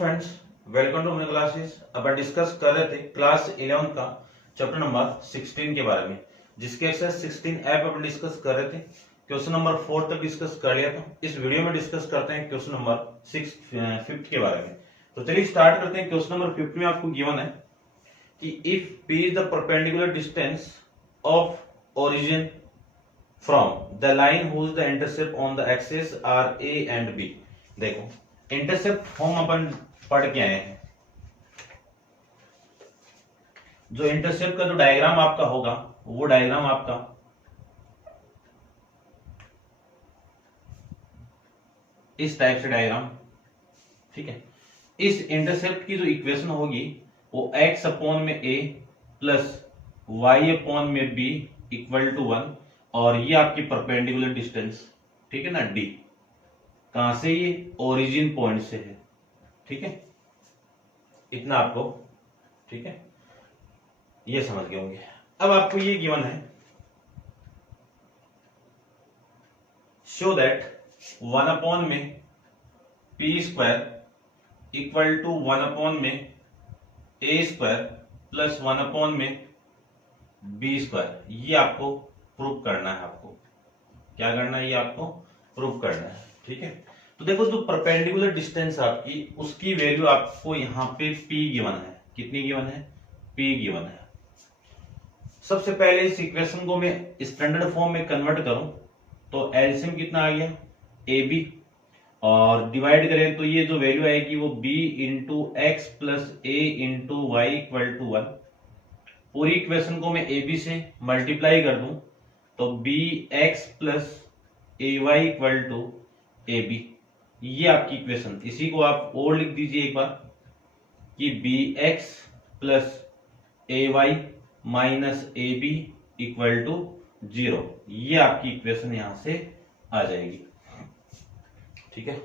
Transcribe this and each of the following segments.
Friends, welcome to my classes. अपन discuss कर रहे थे क्लास 11 का चैप्टर नंबर 16 के बारे में, जिसके एक्सरसाइज 16 ऐप अपन डिस्कस कर रहे थे। क्वेश्चन नंबर 4 तक डिस्कस कर लिया था। इस वीडियो में डिस्कस करते हैं क्वेश्चन नंबर 5 के बारे में। तो चलिए स्टार्ट करते हैं। क्वेश्चन नंबर 5 में आपको गिवन है कि if P is the perpendicular distance of origin from the line whose the intercept on the axis are A and B. देखो, इंटरसेप्ट हम अपन पढ़ के आए हैं। जो इंटरसेप्ट का जो डायग्राम आपका होगा वो डायग्राम आपका इस टाइप से डायग्राम, ठीक है। इस इंटरसेप्ट की जो इक्वेशन होगी वो x अपॉन में a प्लस y अपॉन में b इक्वल टू 1, और ये आपकी परपेंडिकुलर डिस्टेंस, ठीक है ना, d कहां से, ये ओरिजिन पॉइंट से है, ठीक है। इतना आपको, ठीक है, ये समझ गए होंगे। अब आपको ये गिवन है, शो दैट 1 अपॉन में P square equal to 1 upon में ए स्क्वायर प्लस 1 अपॉन में बी स्क्वायर। ये आपको प्रूव करना है। आपको क्या करना है, ये आपको प्रूव करना है, ठीक है। तो देखो, जो परपेंडिकुलर डिस्टेंस आपकी, उसकी वैल्यू आपको यहाँ पे P गिवन है। कितनी गिवन है? P गिवन है। सबसे पहले इस इक्वेशन को मैं स्टैंडर्ड फॉर्म में कन्वर्ट करूं तो एलसीएम कितना आ गया, AB, और डिवाइड करें तो ये जो वैल्यू आएगी वो B into X plus A into Y equal to 1। पूरी इक्वेशन को मैं AB से मल्टीप्लाई कर दूं तो BX plus AY equal to AB। ये आपकी इक्वेशन, इसी को आप और लिख दीजिए एक बार कि BX plus AY minus AB equal to 0। ये आपकी इक्वेशन यहां से आ जाएगी, ठीक है।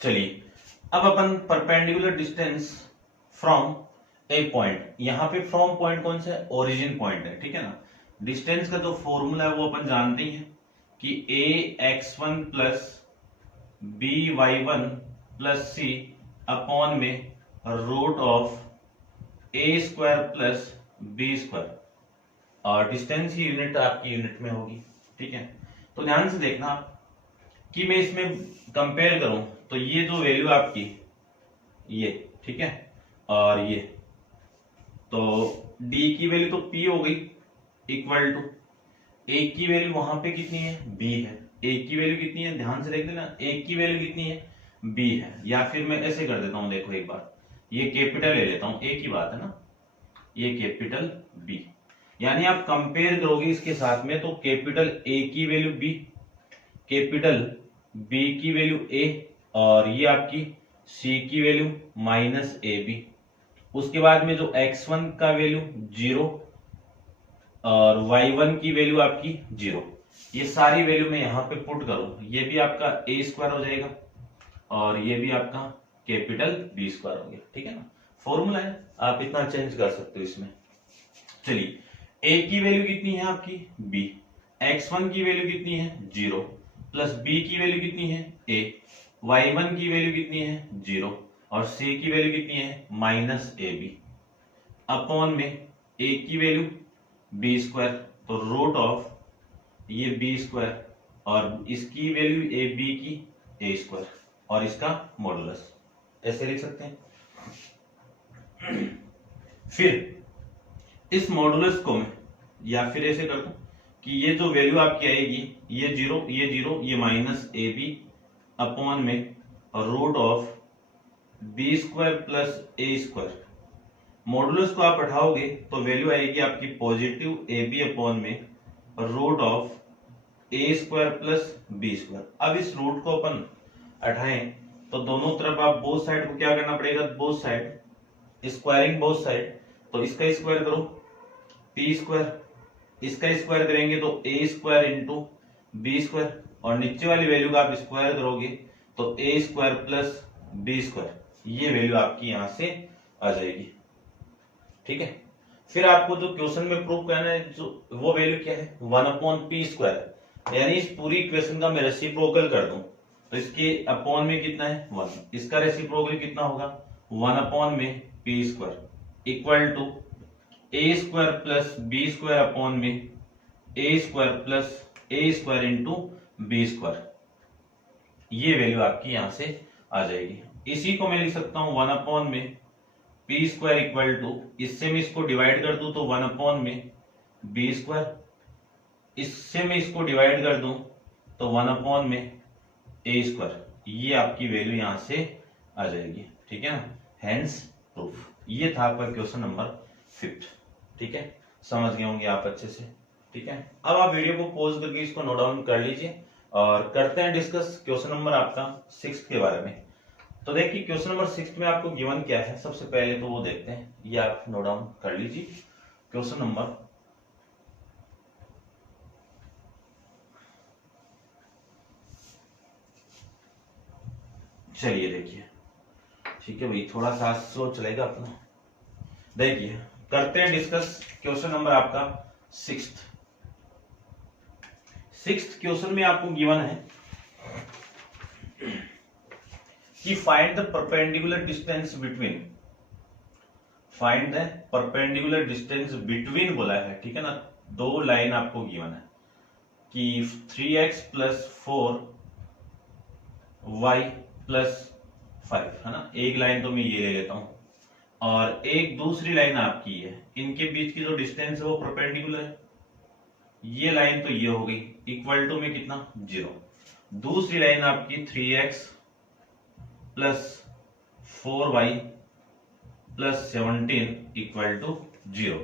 चलिए, अब अपन perpendicular distance from a point, यहां पे फ्रॉम पॉइंट कौन सा है, ओरिजिन पॉइंट है, ठीक है ना। डिस्टेंस का जो फॉर्मूला है वो अपन जानते ही हैं कि ax1 plus by1 plus c upon में root of A square plus B square, और डिस्टेंस की यूनिट आपकी यूनिट में होगी, ठीक है। तो ध्यान से देखना कि मैं इसमें कंपेयर करूं तो ये जो वैल्यू आपकी ये, ठीक है, और ये, तो d की वैल्यू तो p हो गई इक्वल टू a की वैल्यू वहां पे कितनी है, b है। a की वैल्यू कितनी है, ध्यान से देख लेना, a की वैल्यू कितनी है, b है। या फिर मैं ऐसे कर देता हूं, देखो एक बार, ये कैपिटल ले लेता हूं, a की बात है ना, ये कैपिटल B, यानी आप कंपेयर करोगे इसके साथ में तो कैपिटल A की वैल्यू B, कैपिटल B की वैल्यू A, और ये आपकी C की वैल्यू माइनस AB। उसके बाद में जो x1 का वैल्यू 0 और y1 की वैल्यू आपकी 0, ये सारी वैल्यू मैं यहां पे पुट करूं, ये भी आपका a स्क्वायर हो जाएगा और ये भी आपका कैपिटल B स्क्वायर हो गया, ठीक है ना। फॉर्मूला है, आप इतना चेंज कर सकते हो इसमें। चलिए, a की वैल्यू कितनी है आपकी b, x1 की वैल्यू कितनी है 0, प्लस b की वैल्यू कितनी है a, y1 की वैल्यू कितनी है 0, और c की वैल्यू कितनी है माइनस ab, अपॉन में a की वैल्यू b स्क्वायर, तो रूट ऑफ ये b स्क्वायर, और इसकी वैल्यू ab की a स्क्वायर, और इसका मॉडुलस, ऐसे लिख सकते हैं। फिर इस मॉडुलस को मैं या फिर ऐसे कर दूं कि ये जो वैल्यू आपकी आएगी, ये 0, ये 0, ये माइनस AB अपॉन में root of b square plus a square. Modulus को आप बढ़ाओगे तो वैल्यू आएगी आपकी पॉजिटिव AB अपॉन में root of a square plus b square. अब इस रूट को अपन हटाएं तो दोनों तरफ आप बोथ साइड को क्या करना पड़ेगा, both side squaring both side, तो इसका स्क्वायर करो p स्क्वायर, इसका स्क्वायर करेंगे तो a square into b square, और नीचे वाली वैल्यू का आप स्क्वायर करोगे तो a square plus b square. ये वैल्यू आपकी यहां से आ जाएगी, ठीक है। फिर आपको जो क्वेश्चन में प्रूव करना है, जो वो वैल्यू क्या है, 1 अपॉन p स्क्वायर, यानी इस पूरी इक्वेशन का मैं रेसिप्रोकल कर दूं तो इसके अपॉन में कितना है 1, इसका रेसिप्रोकल कितना होगा 1 अपॉन में P square equal to A square plus B square upon में A square plus A square into B square. ये वैल्यू आपकी यहां से आ जाएगी। इसी को मैं लिख सकता हूं 1 अपॉन में पी स्क्वायर इक्वल टू, इससे मैं इसको डिवाइड कर दूं तो 1 अपॉन में बी स्क्वायर, इससे मैं इसको डिवाइड कर दूं तो 1 अपॉन में ए स्क्वायर। ये आपकी वैल्यू यहां से आ जाएगी, ठीक है ना। Hence proof. ये था आपका क्वेश्चन नंबर 5। ठीक है, समझ गए होंगे आप अच्छे से। ठीक है, अब आप वीडियो को पॉज करके इसको नोट डाउन कर लीजिए और करते हैं डिस्कस क्वेश्चन नंबर आपका 6 के बारे में। तो देखिए क्वेश्चन नंबर 6 में आपको गिवन क्या है, सबसे पहले तो वो देखते हैं। ये आप नोट डाउन कर लीजिए क्वेश्चन नंबर, चलिए देखिए, ठीक है भाई, थोड़ा सा स्लो चलेगा अपना। देखिए करते हैं डिस्कस क्वेश्चन नंबर आपका 6। क्वेश्चन में आपको गिवन है कि find the perpendicular distance between, find the perpendicular distance between बोला है, ठीक है ना। दो लाइन आपको गिवन है कि 3x प्लस 4y प्लस 5, है ना। एक लाइन तो मैं ये ले लेता हूं और एक दूसरी लाइन आपकी है, इनके बीच की जो डिस्टेंस है वो परपेंडिकुलर है। ये लाइन तो ये हो गई इक्वल टू में कितना 0। दूसरी लाइन आपकी 3x plus 4y plus 17 equal to 0।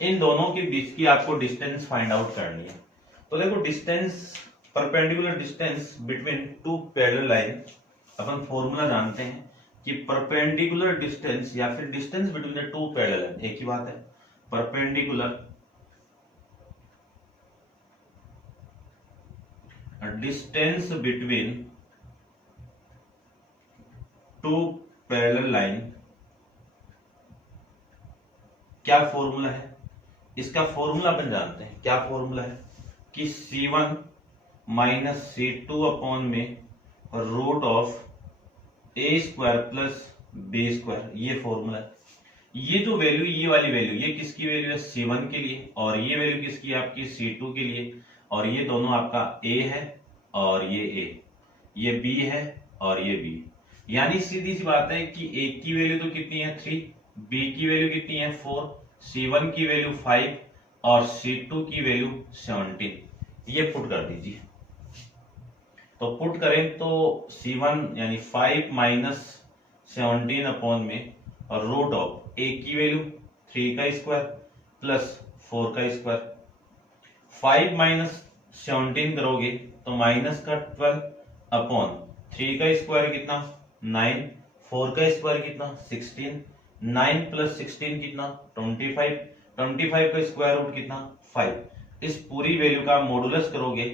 इन दोनों के बीच की आपको डिस्टेंस फाइंड आउट करनी है। तो देखो distance, perpendicular distance between two parallel line, अपन फॉर्मूला जानते हैं कि परपेंडिकुलर डिस्टेंस या फिर distance between the two parallel line, एक ही बात है। Perpendicular distance between two parallel line, क्या फॉर्मूला है इसका? फॉर्मूला अपन जानते हैं, क्या फॉर्मूला है कि C1 माइनस C2 अपॉन में root of A square plus B square, ये फॉर्मूला है। ये जो वैल्यू, ये वाली वैल्यू, ये किसकी वैल्यू है? C1 के लिए, और ये वैल्यू किसकी है आपकी? C2 के लिए। और ये दोनों आपका A है और ये A, ये B है और ये B। यानी सीधी सी बात है कि A की वैल्यू तो कितनी है 3, B की वैल्यू कितनी है 4, C1 की वैल्यू 5 और C2 की वैल्यू 17। ये पुट कर दीजिए। तो पुट करें तो C1 यानी 5 माइनस 17 अपॉन में और रूट ऑफ A की वैल्यू 3 का स्क्वायर प्लस 4 का स्क्वायर। 5 माइनस 17 करोगे तो माइनस का 12 अपॉन 3 का स्क्वायर कितना 9, 4 का स्क्वायर कितना 16, 9 प्लस 16 कितना 25, 25 का स्क्वायर रूट कितना 5। इस पूरी वैल्यू का मॉडुलस करोगे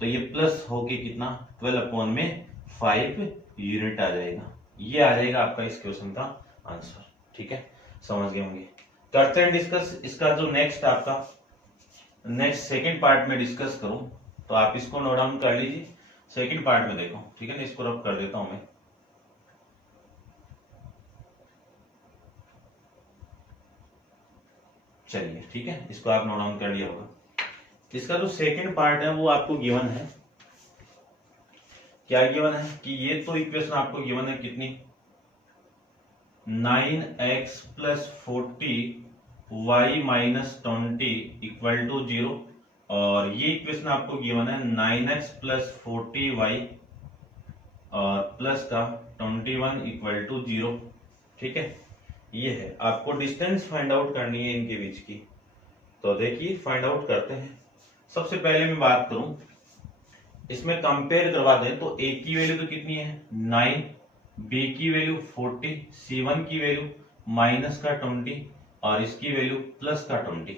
तो ये प्लस होके कितना 12 अपॉन में 5 यूनिट आ जाएगा। ये आ जाएगा आपका इस क्वेश्चन का आंसर। ठीक है, समझ गए होंगे। करते हैं डिस्कस इसका जो नेक्स्ट आपका नेक्स्ट सेकंड पार्ट में डिस्कस करूं तो आप इसको नोट डाउन कर लीजिए। सेकंड पार्ट में देखो, ठीक है ना, इसको रब कर देता हूं मैं। चलिए ठीक है, इसको आप नोट डाउन कर लिया होगा। इसका जो सेकंड पार्ट है वो आपको गिवन है, क्या गिवन है कि ये तो इक्वेशन आपको गिवन है कितनी 9x plus 40 y minus 20 equal to 0, और ये इक्वेशन आपको गिवन है 9x प्लस 40y और प्लस का 21 इक्वल टू 0। ठीक है, ये है। आपको डिस्टेंस फाइंड आउट करनी है इनके बीच की। तो देखिए फाइंड आउट करते हैं। सबसे पहले मैं बात करूं, इसमें कंपेयर करवा दें तो a की वैल्यू तो कितनी है 9, b की वैल्यू 40, C1 की वैल्यू माइनस का 20 और इसकी वैल्यू प्लस का 20।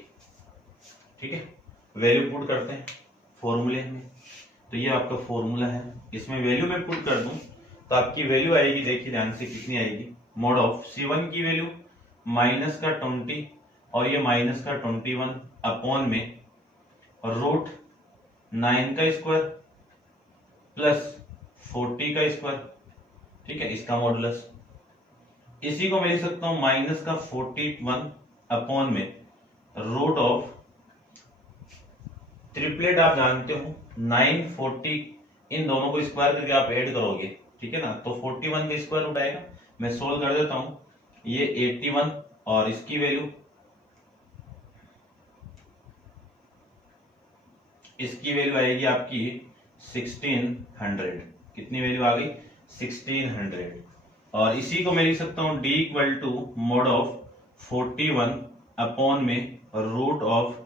ठीक है, वैल्यू पुट करते हैं फॉर्मूले में। तो ये आपका फॉर्मूला है, इसमें वैल्यू में पुट कर दूं तो आपकी वैल्यू आएगी, देखिए ध्यान से कितनी आएगी, मोड ऑफ C1 की वैल्यू माइनस का 20 और ये माइनस का 21 अपॉन में रूट 9 का स्क्वायर प्लस 40 का स्क्वायर। ठीक है, इसका मॉडुलस इसी को मैं लिख सकता हूं माइनस का 41 अपॉन में रूट ऑफ ट्रिपलेट आप जानते हो 940, इन दोनों को स्क्वायर करके आप ऐड करोगे, ठीक है ना, तो 41 का स्क्वायर रूट आएगा। मैं सोल्व कर देता हूं, ये 81 और इसकी वैल्यू आएगी आपकी 1600। कितनी वैल्यू आ गई? 1600। और इसी को मैं लिख सकता हूं d equal to mod of 41 upon में रूट ऑफ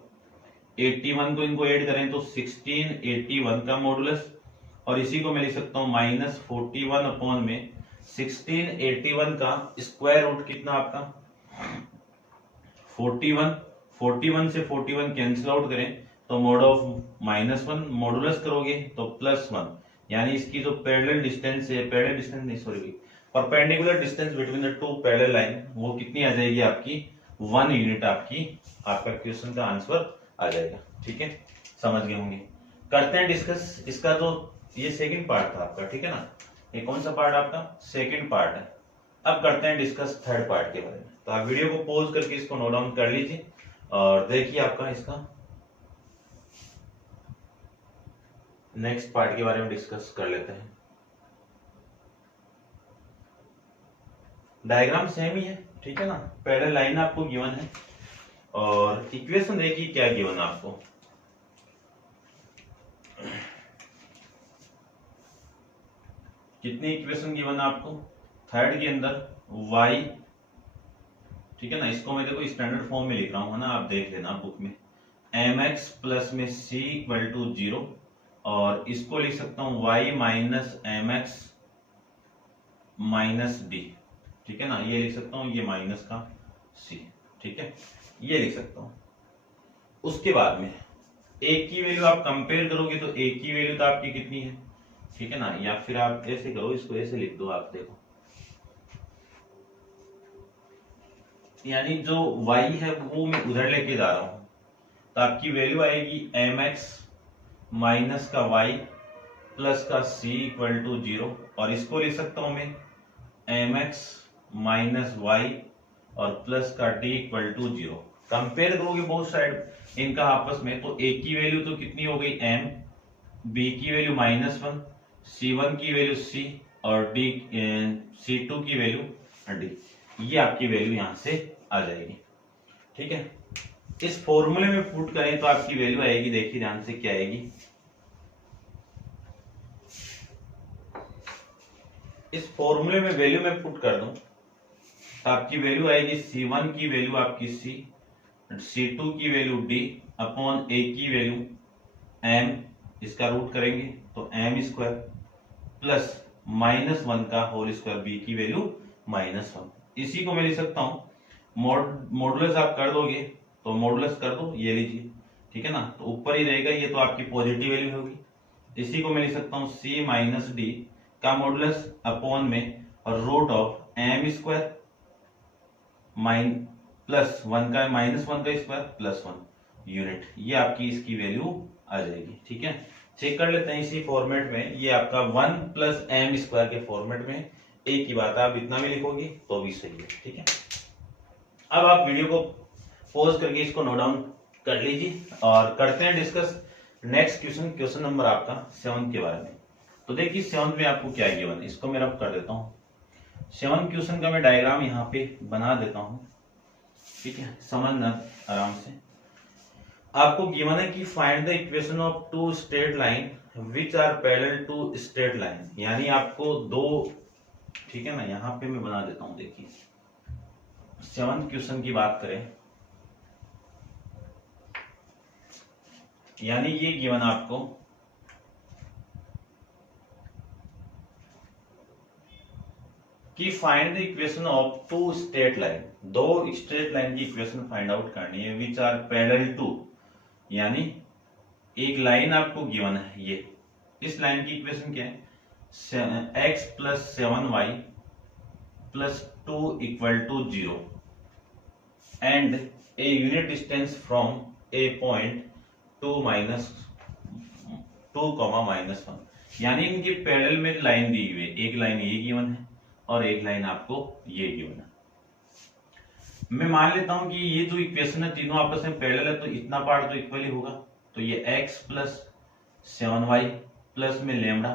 81 को इनको ऐड करें तो 1681 का मॉडुलस, और इसी को मैं लिख सकता हूं माइनस 41 अपॉन में 1681 का स्क्वायर रूट कितना आपका 41 से 41 कैंसिल आउट करें तो मोड ऑफ -1 मॉडुलस करोगे तो +1, यानी इसकी जो पैरेलल डिस्टेंस है, पैरेलल डिस्टेंस नहीं sorry perpendicular distance between the two parallel line, वो कितनी आ जाएगी आपकी 1 यूनिट। आपका क्वेश्चन का आंसर आ जाएगा। ठीक है, समझ गए होंगे। करते हैं डिस्कस इसका जो ये सेकंड पार्ट था आपका, ठीक है ना, ये कौन सा पार्ट आपका सेकंड पार्ट है। अब करते हैं डिस्कस थर्ड पार्ट के बारे में। तो आप वीडियो को पॉज करके इसको नोट डाउन कर लीजिए और देखिए आपका इसका नेक्स्ट पार्ट के बारे में डिस्कस कर लेते हैं। डायग्राम सेम ही है, ठीक है ना, पैरेलल लाइन आपको गिवन है और इक्वेशन देखिए क्या गिवन है आपको। कितनी इक्वेशन गिवन है आपको थर्ड के अंदर y, ठीक है ना, इसको मैं देखो स्टैंडर्ड फॉर्म में लिख रहा हूं, है ना, आप देख लेना बुक में, mx प्लस में c इक्वल टू 0, और इसको लिख सकता हूं y minus mx minus d, ठीक है ना, ये लिख सकता हूं, ये माइनस का c, ठीक है, ये लिख सकता हूं। उसके बाद में एक की वैल्यू आप कंपेयर करोगे तो एक की वैल्यू तो आपकी कितनी है, ठीक है ना, या फिर आप ऐसे करो, इसको ऐसे लिख दो, आप देखो, यानी जो y है वो मैं उधर लेके जा रहा हूं, तो आपकी वैल्यू आएगी mx माइनस का y प्लस का c इक्वल टू 0, और इसको लिख सकता हूं मैं mx माइनस y और प्लस का d इक्वल टू 0। कंपेयर करोगे बोथ साइड इनका आपस में, तो a की वैल्यू तो कितनी हो गई m, b की वैल्यू -1, c1 की वैल्यू c और c2 की वैल्यू d, ये आपकी वैल्यू यहां से आ जाएगी। ठीक है, इस फॉर्मूले में पुट करें तो आपकी वैल्यू आएगी, देखिए ध्यान से क्या आएगी, इस फॉर्मूले में वैल्यू में पुट कर दूं तो आपकी वैल्यू आएगी c1 की वैल्यू आपकी c, c2 की वैल्यू d अपॉन a की वैल्यू m, इसका रूट करेंगे तो m स्क्वायर प्लस -1 का होल स्क्वायर, b की वैल्यू -1। इसी को मैं लिख सकता हूं मॉडुलस आप कर दोगे तो मॉडुलस कर दो, ये लीजिए, ठीक है ना, तो ऊपर ही रहेगा, ये तो आपकी पॉजिटिव वैल्यू होगी। इसी को मैं लिख सकता हूं c माइनस डी का मॉडुलस अपॉन में root of m square plus 1 का -1 का स्क्वायर प्लस 1 यूनिट, ये आपकी इसकी वैल्यू आ जाएगी। ठीक है, चेक कर लेते हैं इसी फॉर्मेट में, ये आपका 1 प्लस m स्क्वायर के फॉर्मेट में, एक ही बात आप इतना भी लिखोगे तो भी सही है। ठीक है, अब आप वीडियो को पॉज करके इसको नोट डाउन कर लीजिए और करते हैं discuss next question, question number आपका 7 के बारे में। तो देखिए 7 में आपको क्या गिवन है, इसको मैं रब कर देता हूं। 7 क्वेश्चन का मैं डायग्राम यहाँ पे बना देता हूं, ठीक है, समझना आराम से। आपको गिवन है कि find the equation of two straight line which are parallel to straight line, यानी आपको दो, ठीक है ना, यहाँ पे मैं बना देता हूं, देखिए 7 क्वेश्चन की बात करें, यानी ये गिवन आपको कि find the equation of two straight line, दो स्ट्रेट लाइन की इक्वेशन फाइंड आउट करनी है, विच आर पैरेलल टू, यानी एक लाइन आपको गिवन है, ये इस लाइन की इक्वेशन क्या है, x plus 7y plus 2 equal to 0 and a unit distance from a point 2 -1, यानी इनकी पैरेलल में लाइन दी हुई है, एक लाइन ये गिवन है और एक लाइन आपको ये गिवन है। मैं मान लेता हूं कि ये जो इक्वेशन है तीनों आपस में पैरेलल है, तो इतना पार्ट तो इक्वली होगा, तो ये x प्लस 7y प्लस में लेमडा,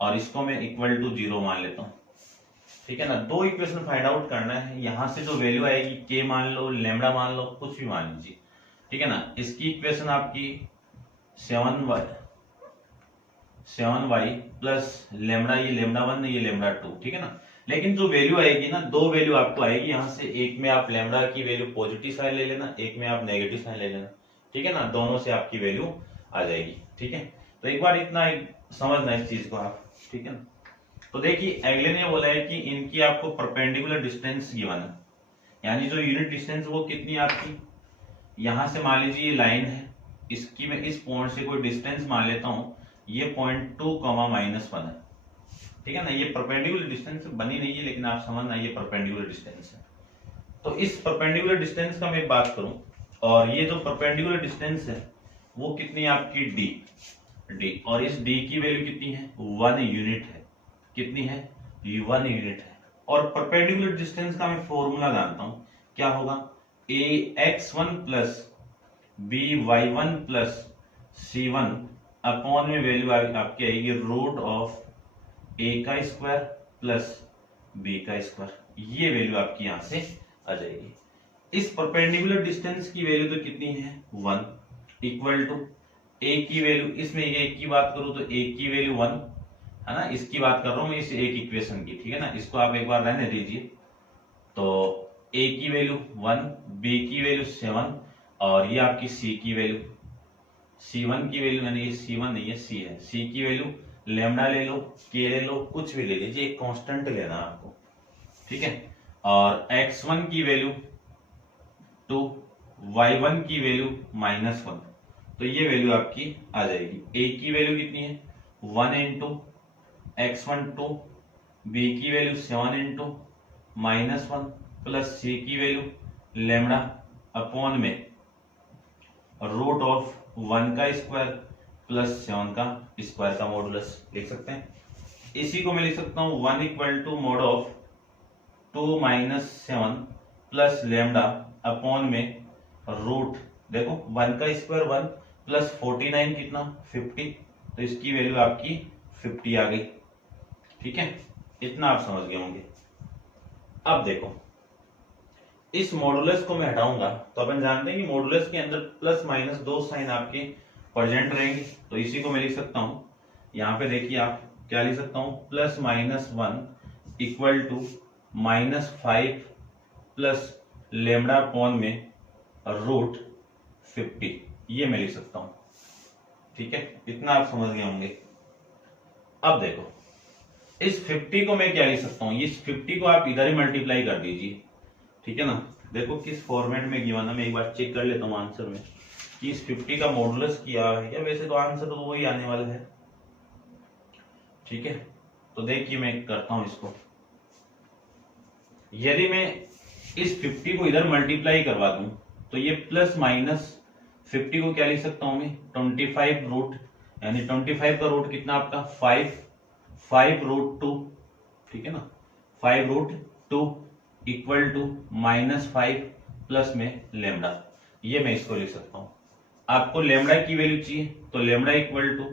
और इसको मैं इक्वल टू 0 मान लेता हूं। ठीक है ना, दो इक्वेशन फाइंड आउट करना है, यहां से जो वैल्यू आएगी k मान लो, लेमडा मान लो, कुछ भी मान लीजिए। ठीक है ना, इसकी इक्वेशन आपकी 7y प्लस लेमडा, ये लेमडा 1 ये लेमडा 2। ठीक है ना, लेकिन जो वैल्यू आएगी ना, दो वैल्यू आपको आएगी यहाँ से, एक में आप लेमडा की वैल्यू पॉजिटिव साइन ले लेना, एक में आप नेगेटिव साइन ले लेना। ठीक है ना, दोनों से आपकी वैल्यू आ जाएगी। ठीक है, तो एक बार इतना समझना इस चीज को आप। ठीक है ना, तो देखिए अगले ने बोला है कि इनकी आपको परपेंडिकुलर डिस्टेंस गिवन है, यानी जो यूनिट डिस्टेंस वो कितनी है आपकी, यहां से मान लीजिए ये लाइन है, इसकी मैं इस पॉइंट से कोई डिस्टेंस मान लेता हूं, ये 0.2, -1 है। ठीक है ना, ये परपेंडिकुलर डिस्टेंस बनी नहीं है, लेकिन आप समझना ये परपेंडिकुलर डिस्टेंस है। तो इस परपेंडिकुलर डिस्टेंस का मैं बात करूं, और ये जो परपेंडिकुलर डिस्टेंस है वो कितनी है आपकी डी, और इस डी की वैल्यू कितनी है 1 यूनिट है। कितनी है 1 यूनिट है। और परपेंडिकुलर डिस्टेंस का मैं फॉर्मूला जानता हूं, क्या होगा, ax1 plus by1 plus c1 upon में वैल्यू आपकी आएगी रूट ऑफ a का स्क्वायर प्लस b का स्क्वायर। ये वैल्यू आपकी यहां से आ जाएगी। इस परपेंडिकुलर डिस्टेंस की वैल्यू तो कितनी है 1 इक्वल टू a की वैल्यू, इसमें a की बात करूं तो a की वैल्यू 1 है ना, इसकी बात कर रहा हूं मैं इस एक इक्वेशन की। ठीक है ना, इसको आप एक बार रहने दीजिए। तो a की वैल्यू 1, b की वैल्यू 7, और ये आपकी c की वैल्यू, c1 की वैल्यू, यानी ये c1 नहीं है c है, c की वैल्यू लेमडा ले लो, k ले लो, कुछ भी ले लीजिए, एक कांस्टेंट लेना आपको। ठीक है, और x1 की वैल्यू 2, y1 की वैल्यू -1, तो ये वैल्यू आपकी आ जाएगी। a की वैल्यू कितनी है 1 इंटू x1 2, b की वैल्यू 7 इंटू -1 प्लस c की वैल्यू लेमडा अपॉन में रूट ऑफ 1 का स्क्वायर प्लस 7 का स्क्वायर का मॉडुलस लिख सकते हैं। इसी को मैं लिख सकता हूं 1 equal to mod of 2 minus 7 plus lambda upon में रूट, देखो 1 का स्क्वायर 1 प्लस 49 कितना 50, तो इसकी वैल्यू आपकी 50 आ गई। ठीक है, इतना आप समझ गए होंगे। अब देखो इस मॉडुलस को मैं हटाऊंगा, तो अपन जानते हैं कि मॉडुलस के अंदर प्लस माइनस दो साइन आपके प्रेजेंट रहेंगे, तो इसी को मैं लिख सकता हूं, यहां पे देखिए आप क्या लिख सकता हूं, +-1 equal to -5 plus lambda upon में रूट 50, ये मैं लिख सकता हूं। ठीक है, इतना आप समझ गए होंगे। अब देखो इस 50 को मैं क्या लिख सकता हूं, इस 50 को आप इधर ही मल्टीप्लाई कर दीजिए। ठीक है ना, देखो किस फॉर्मेट में गिवन है, मैं एक बार चेक कर लेता हूं आंसर में कि इस 50 का मॉडुलस किया है क्या, वैसे तो आंसर तो वही आने वाला है। ठीक है, तो देखिए मैं करता हूं इसको, यदि मैं इस 50 को इधर मल्टीप्लाई करवा दूं तो ये +-50 को क्या लिख सकता हूं मैं 25 रूट, यानी 25 का रूट कितना आपका 5 रूट 2। ठीक है ना, 5 रूट 2 इक्वल टू -5 प्लस में लेमडा, ये मैं इसको लिख सकता हूं। आपको लेमडा की वैल्यू चाहिए, तो लेमडा इक्वल टू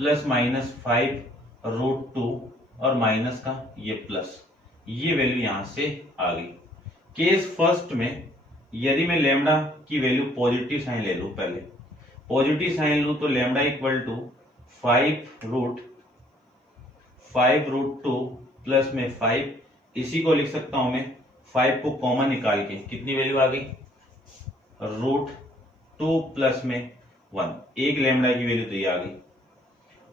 +-5 रूट 2 और माइनस का ये प्लस, ये वैल्यू यहां से आ गई। केस फर्स्ट में यदि मैं लेमडा की वैल्यू पॉजिटिव साइन ले लूं, पहले पॉजिटिव साइन लूं तो lambda equal to 5 root 2 plus में 5, इसी को लिख सकता हूं मैं 5 को कॉमन निकाल के कितनी वैल्यू आ गई रूट 2 प्लस में 1, एक लेमडा की वैल्यू तो ये आ गई।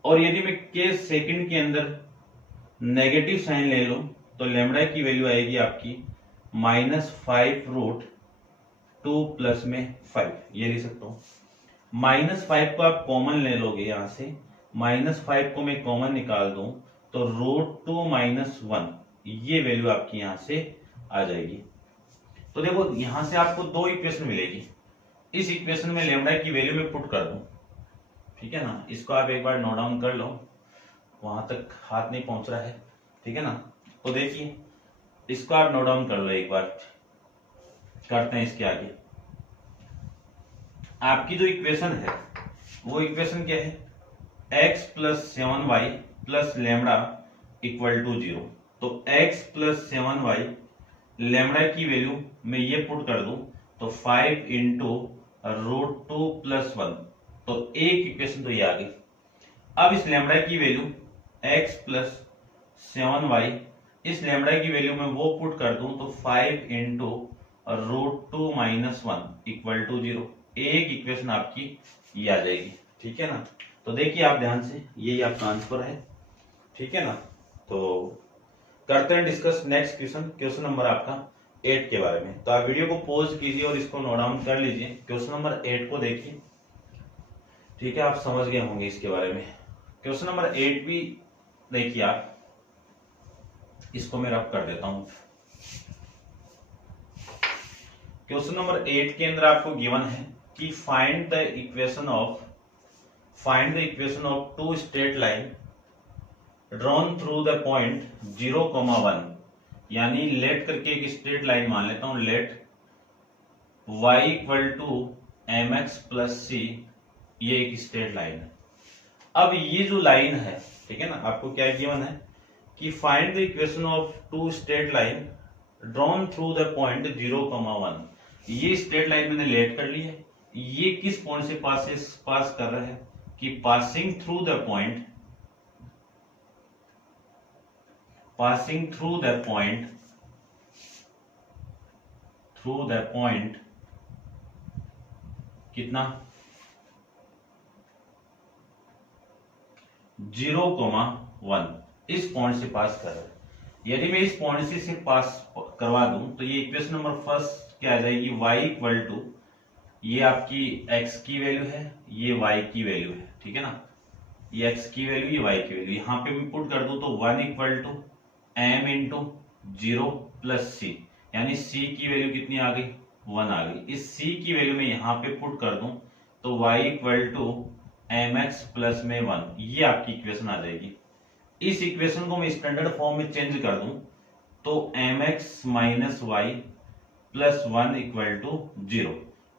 और यदि मैं केस सेकंड के अंदर नेगेटिव साइन ले लूं तो लेमडा की वैल्यू आएगी आपकी -5 रूट 2 प्लस में 5, ये लिख सकता हूं। -5 को आप कॉमन ले लोगे, यहां से -5 को मैं कॉमन निकाल दूं तो रूट 2 माइनस 1, ये वैल्यू आपकी यहां से आ जाएगी। तो देखो यहां से आपको दो इक्वेशन मिलेगी, इस इक्वेशन में लेमडा की वैल्यू में पुट कर दूं। ठीक है ना, इसको आप एक बार नोट डाउन कर लो, वहां तक हाथ नहीं पहुंच रहा है। ठीक है ना, तो देखिए इसको आप नोट डाउन कर लो एक बार। करते हैं इसके आगे। आपकी जो इक्वेशन है वो इक्वेशन क्या है, x plus 7y plus lambda equal to 0। तो x प्लस 7y लेमड़ा की वैल्यू मैं ये पुट कर दूं तो 5 इंटू √2 प्लस 1, तो एक इक्वेशन तो ये आ गई। अब इस लेमड़ा की वैल्यू x प्लस 7y, इस लेमड़ा की वैल्यू में वो पुट कर दूं तो 5 इंटू √2 माइनस 1 इक्वल टू 0। एक इक्वेशन आपकी ये आ जाएगी, ठीक है ना। तो देखिए आप ध्यान से, यही आपका आंसर है, ठीक है ना। तो करते हैं discuss next question, question number आपका 8 के बारे में। तो आप वीडियो को पॉज कीजिए और इसको नोट डाउन कर लीजिए। क्वेश्चन नंबर 8 को देखिए, ठीक है, आप समझ गए होंगे इसके बारे में। क्वेश्चन नंबर 8 भी देखिए आप, इसको मैं रब कर देता हूं। क्वेश्चन नंबर 8 के अंदर आपको गिवन है कि find the equation of two straight line drawn through the point 0,1, यानी लेट करके एक स्ट्रेट लाइन मान लेता हूं, let y equal to mx plus c, ये एक स्ट्रेट लाइन है। अब ये जो लाइन है, ठीक है ना, आपको क्या गिवन है कि find the equation of two straight line drawn through the point 0,1। ये स्ट्रेट लाइन मैंने लेट कर ली है, ये किस पॉइंट से पास कर रहे हैं कि पासिंग थ्रू द पॉइंट कितना 0,1 इस पॉइंट से पास कर रहा है। यदि मैं इस पॉइंट से पास करवा दूं तो ये इक्वेशन नंबर फर्स्ट क्या आ जाएगी, y इक्वल टू, ये आपकी x की वैल्यू है, ये y की वैल्यू है, ठीक है ना, ये x की वैल्यू, ये y की वैल्यू, यहां पे मैं पुट कर दूं तो 1 equal to m into 0 plus c, यानी c की वैल्यू कितनी आ गई, 1 आ गई। इस c की वैल्यू में यहां पे पुट कर दूं तो y equal to mx plus में 1, ये आपकी इक्वेशन आ जाएगी। इस इक्वेशन को मैं स्टैंडर्ड फॉर्म में चेंज कर दूं तो mx minus Y plus 1 equal to 0,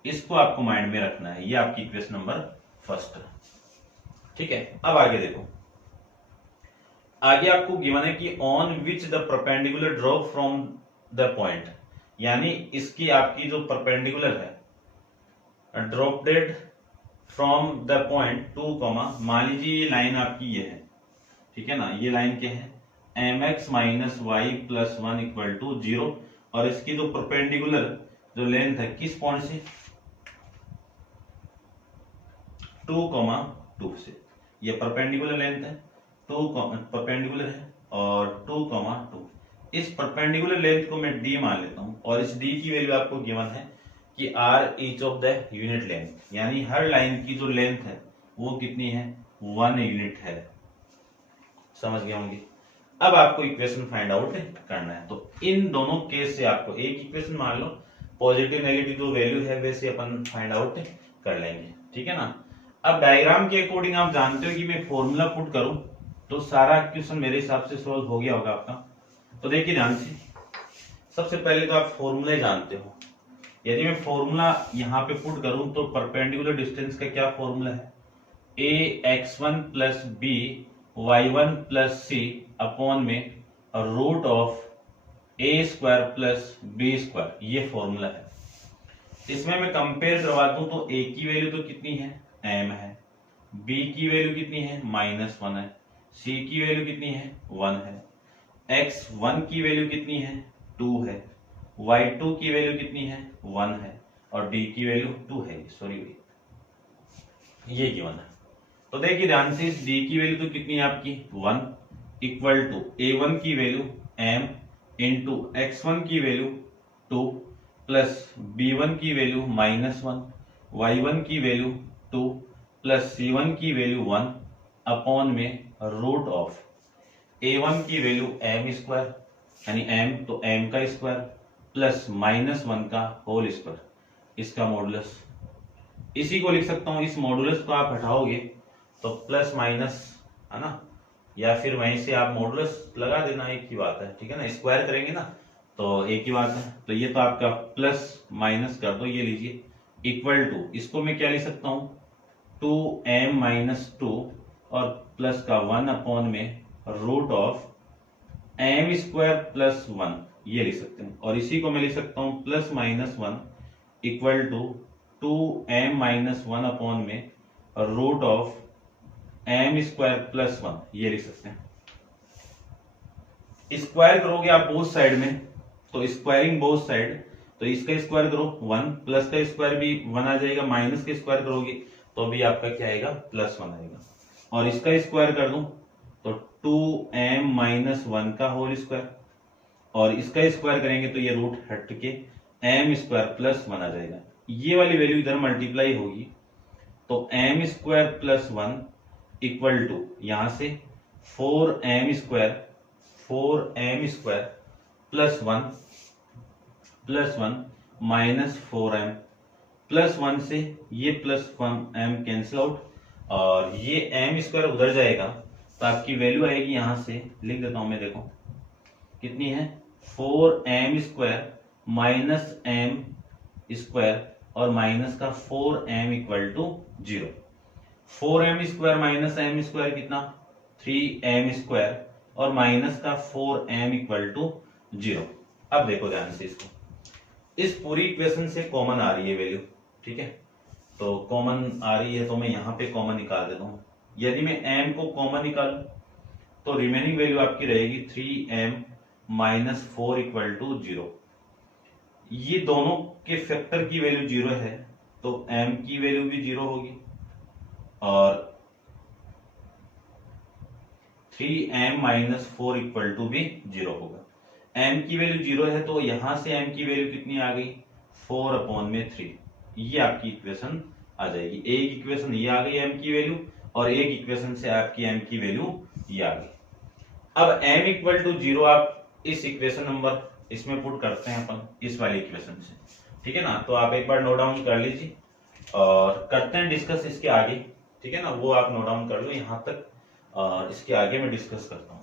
इसको आपको माइंड में रखना है। ये आपकी इक्वेशन नंबर फर्स्ट है, ठीक है। अब आगे देखो, आगे आपको गिवन है कि on which the perpendicular drop from the point, यानी इसकी आपकी जो परपेंडिकुलर है ड्रॉपडेड फ्रॉम द पॉइंट 2, मान लीजिए ये लाइन आपकी ये है, ठीक है ना, ये लाइन क्या है, mx minus Y plus 1 equal to 0, और इसकी जो परपेंडिकुलर जो लेंथ है किस पॉइंट से, 2,2 से, ये परपेंडिकुलर लेंथ है, 2 परपेंडिकुलर है और 2,2, इस परपेंडिकुलर लेंथ को मैं d मान लेता हूं, और इस d की वैल्यू आपको गिवन है कि r each of the unit length, यानी हर लाइन की जो लेंथ है वो कितनी है, 1 यूनिट है। समझ गए होंगे। अब आपको इक्वेशन फाइंड आउट करना है, तो इन दोनों केस से आपको एक इक्वेशन मान लो, पॉजिटिव नेगेटिव जो वैल्यू है वैसे अपन फाइंड आउट कर लेंगे, ठीक है ना। अब डायग्राम के अकॉर्डिंग आप जानते हो कि मैं फॉर्मूला पुट करूं तो सारा क्वेश्चन मेरे हिसाब से सोल्व हो गया होगा आपका। तो देखिए ध्यान से, सबसे पहले तो आप फॉर्मूला जानते हो। यदि मैं फॉर्मूला यहाँ पे पुट करूं तो परपेंडिकुलर डिस्टेंस का क्या फॉर्मूला है, ax1 plus b y1 plus c upon में root of a square plus b square, ये फॉर्मूला है। इसमें मैं कंपेयर करवा दूं तो a की वैल्यू तो कितनी है, m है, b की वैल्यू कितनी है, -1 है, c की वैल्यू कितनी है, 1 है, x1 की वैल्यू कितनी है, 2 है, y2 की वैल्यू कितनी है, 1 है, और d की वैल्यू 2 है, सॉरी ये गिवन है। तो देखिए ध्यान से, इस d की वैल्यू तो कितनी है आपकी 1 इक्वल टू a1 की वैल्यू m इंटू x1 की वैल्यू 2 प्लस b1 की वैल्यू -1, y1 की वैल्यू 2 प्लस c1 की वैल्यू 1 अपॉन में रूट ऑफ a1 की वैल्यू m स्क्वायर, यानी m तो m का स्क्वायर प्लस -1 का होल स्क्वायर, इसका मॉडुलस। इसी को लिख सकता हूं, इस मॉडुलस को आप हटाओगे तो प्लस माइनस है ना, या फिर वहीं से आप मॉडुलस लगा देना, एक ही बात है, ठीक है ना। स्क्वायर करेंगे ना तो एक ही बात है। तो ये तो आपका प्लस माइनस कर दो, ये लीजिए इक्वल टू, इसको मैं क्या लिख सकता हूं 2m-2 और प्लस का 1 अपॉन में रूट ऑफ m² प्लस 1, ये लिख सकते हैं। और इसी को मैं लिख सकता हूं plus minus 1 equal to 2m-1 upon में रूट ऑफ m² प्लस 1, ये लिख सकते हैं। स्क्वायर करोगे आप बोथ साइड में, तो स्क्वायरिंग बोथ साइड, तो इसका स्क्वायर करो 1, प्लस का स्क्वायर भी 1 आ जाएगा, माइनस का स्क्वायर करोगे तो भी आपका क्या आएगा +1 आएगा। और इसका स्क्वायर कर दूं तो 2m-1 का होल स्क्वायर, और इसका स्क्वायर करेंगे तो ये रूट हट के m² प्लस 1 आ जाएगा। ये वाली वैल्यू इधर मल्टीप्लाई होगी तो m² प्लस 1 इक्वल टू यहां से 4m² plus 1 minus 4m plus 1 से ये प्लस 1m कैंसिल आउट, और ये m² उधर जाएगा तो आपकी वैल्यू आएगी, यहां से लिख देता हूं मैं, देखो कितनी है 4m² माइनस m² और माइनस का 4m equal to 0। 4m² minus m² कितना 3m² और माइनस का 4m इक्वल टू 0। अब देखो ध्यान से इसको, इस पूरी इक्वेशन से कॉमन आ रही है वैल्यू, ठीक है, तो कॉमन आ रही है तो मैं यहां पे कॉमन निकाल देता हूं। यदि मैं m को कॉमन निकालूं तो रिमेनिंग वैल्यू आपकी रहेगी 3m-4 इक्वल टू 0। ये दोनों के फैक्टर की वैल्यू 0 है तो m की वैल्यू भी 0 होगी और 3m-4 इक्वल टू भी 0 होगा। m की वैल्यू 0 है तो यहां से m की वैल्यू कितनी आ गई 4/3, ये आपकी इक्वेशन आ जाएगी। एक इक्वेशन ये आ गई m की वैल्यू और एक इक्वेशन से आपकी m की वैल्यू ये आ गई। अब m इक्वल टू 0 आप इस इक्वेशन नंबर इसमें पुट करते हैं अपन इस वाली इक्वेशन से, ठीक है ना। तो आप एक बार नोट डाउन कर लीजिए और करते हैं डिस्कस इसके आगे, ठीक है ना, वो आप नोट डाउन कर लो यहां तक और इसके आगे मैं डिस्कस करता हूं।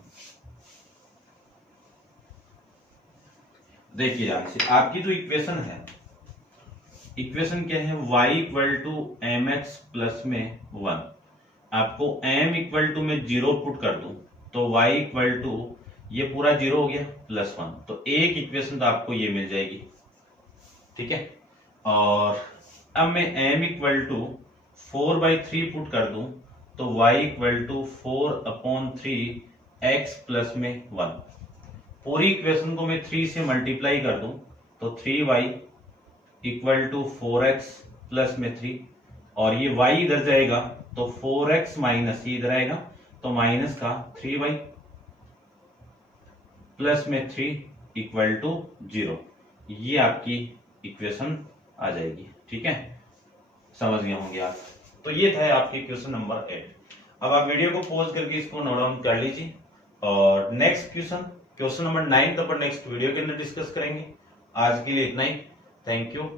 देखिए ध्यान से, आपकी जो इक्वेशन है, इक्वेशन क्या है y equal to mx plus में 1, आपको m इक्वल टू में 0 पुट कर दूं तो y इक्वल टू ये पूरा 0 हो गया +1, तो एक इक्वेशन तो आपको ये मिल जाएगी, ठीक है। और अब मैं m इक्वल टू 4/3 पुट कर दूं तो y equal to 4/3 x plus में 1, पूरी इक्वेशन को मैं 3 से मल्टीप्लाई कर दूं तो 3y equal to 4x plus में 3, और ये y इधर जाएगा तो 4x माइनस ये इधर आएगा तो माइनस का 3y प्लस में 3 इक्वल टू 0, ये आपकी इक्वेशन आ जाएगी, ठीक है, समझ गए होंगे आप। तो ये था आपकी क्वेश्चन नंबर 8। अब आप वीडियो को पॉज करके इसको नोट डाउन कर लीजिए और नेक्स्ट क्वेश्चन नंबर 9 तो अपन नेक्स्ट वीडियो के अंदर डिस्कस करेंगे। आज के लिए इतना ही, थैंक यू।